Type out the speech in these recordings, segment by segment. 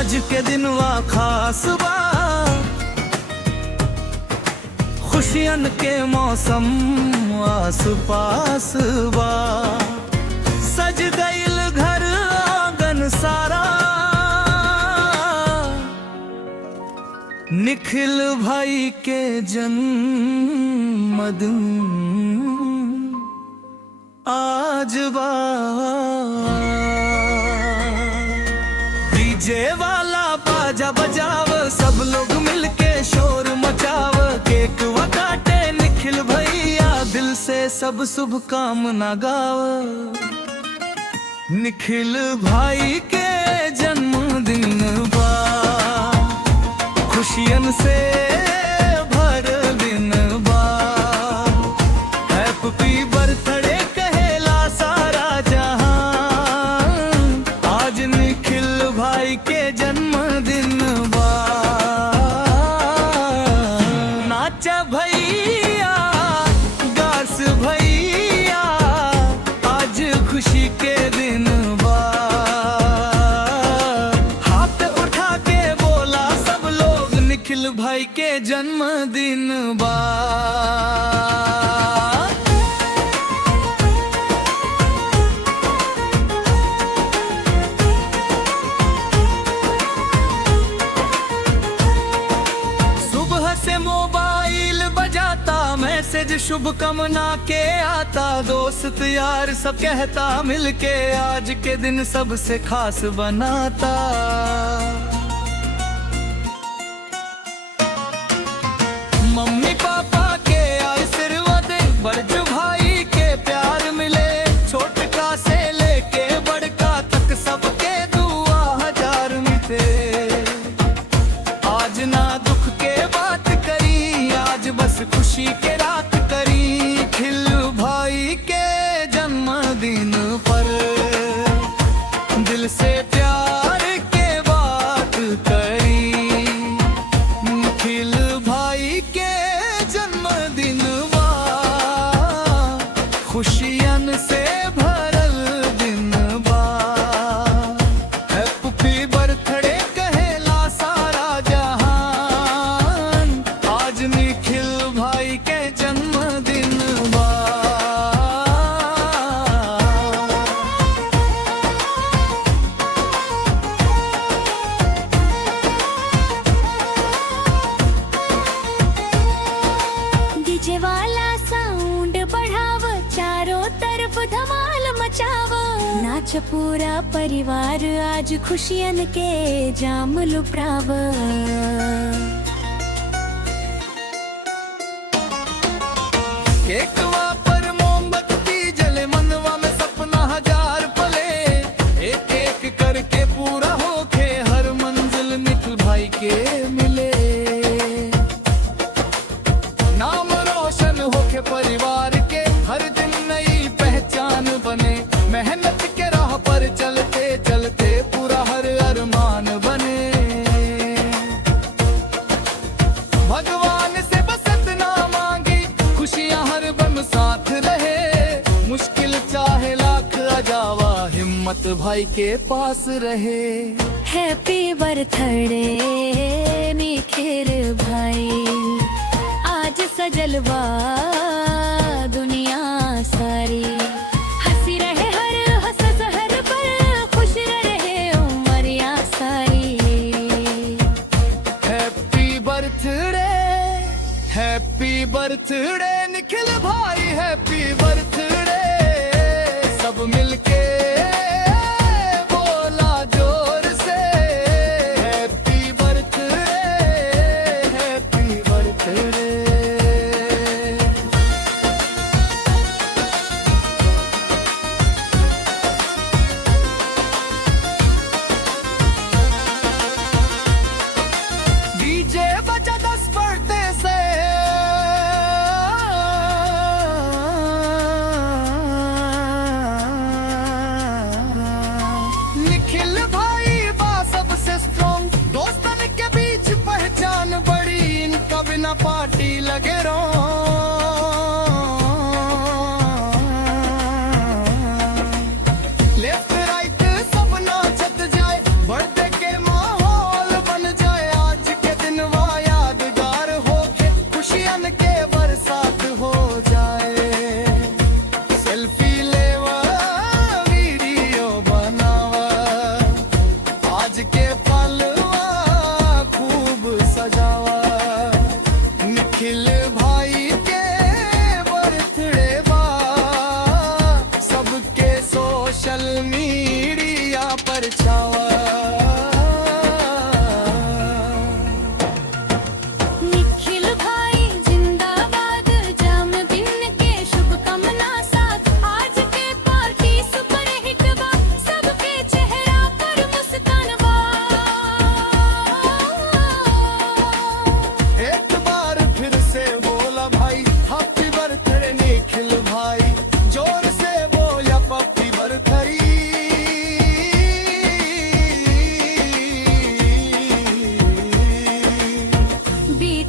आज के दिन वा खास बा, खुशियन के मौसम आस पास बा। सज गईल घर आंगन सारा, निखिल भाई के जन्मदिन आज बा। डीजे वाला बाजा बजाव, सब लोग मिलके शोर मचाव। केक व काटे निखिल भैया, दिल से सब शुभकामना गाव। निखिल भाई के जन्मदिन बा, खुशियन से भर दिन बा। हैप्पी बर्थडे कहेला सारा जहां, आज निखिल भाई के जन्मदिन बा। नाचा भैया गास भैया, आज खुशी के दिन बा। हाथ उठा के बोला सब लोग, निखिल भाई के जन्मदिन बा। सुबह से मोबाइल बजाता, मैसेज शुभकामना के आता। दोस्त यार सब कहता, मिलके आज के दिन सबसे खास बनाता। मम्मी पापा के आशीर्वाद, बड़जू भाई के प्यार मिले। छोटका से लेके बड़का तक सबके दुआ हजार मिले। आज ना दुख के बात करी, आज बस खुशी के रात करी। खिल भाई के जन्मदिन पर दिल से प्यार के बात करी। निखिल भाई के जन्मदिन बा, खुशियन से भरल दिन बा। हैप्पी बर्थडे कहेला सारा जहान, आज निखिल भाई के जन्मदिन बा। डीजे वाला साउंड बढ़ाव, चारों तरफ धमाल मचाव। नाच पूरा परिवार, आज खुशियन के जाम लुटाव। केकवा पर मोमबत्ती जले, मनवा में सपना हजार पले। एक एक करके पूरा होके हर मंजिल निखिल भाई के मिले। नाम रोशन होके परिवार के, हर दिन नई पहचान बने। मेहनत के राह पर चलते चलते पूरा हर अरमान बने। भगवान से बस इतना मांगी, खुशियां हर बम साथ रहे। मुश्किल चाहे लाख आ जावा, हिम्मत भाई के पास रहे। हैप्पी बर्थडे निखिल भाई, आज सजलवा दुनिया सारी। हंसी रहे हर हंस सहर पर, खुश रहे उमरिया सारी। Happy birthday, happy birthday Nikhil भाई, हैप्पी बर्थडे। सब मिलके बोला जोर से, happy birthday, happy birthday. DJ बजा 10 पर्दे से, निखिल भाई बा सबसे स्ट्रॉन्ग। दोस्तन के बीच पहचान बड़ी, इनका बिना पार्टी लगे रो। लेफ्ट राइट सब नाचत जाए, बर्थडे के माहौल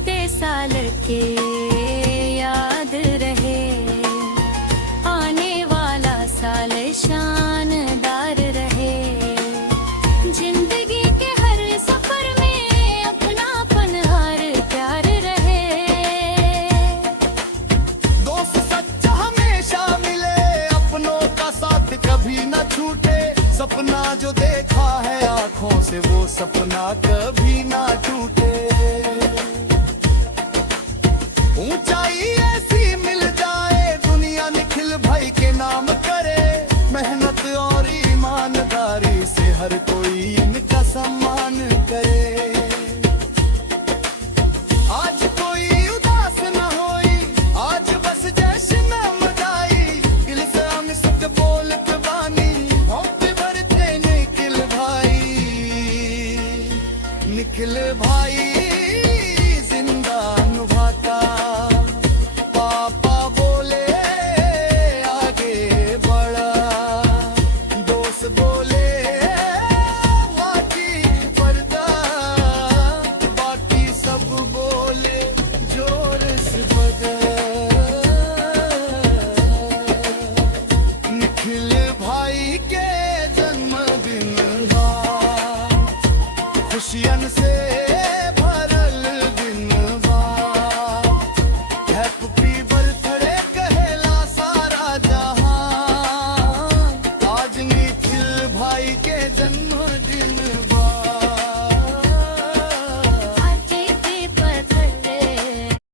बीते साल के याद रहे, आने वाला साल शानदार रहे। जिंदगी के हर सफर में अपनापन हर प्यार रहे। दोस्त सच्चा हमेशा मिले, अपनों का साथ कभी न छूटे। सपना जो देखा है आंखों से वो सपना कभी ना टूटे। ऊंचाई ऐसी मिल जाए दुनिया निखिल भाई के नाम करे। मेहनत और ईमानदारी से हर कोई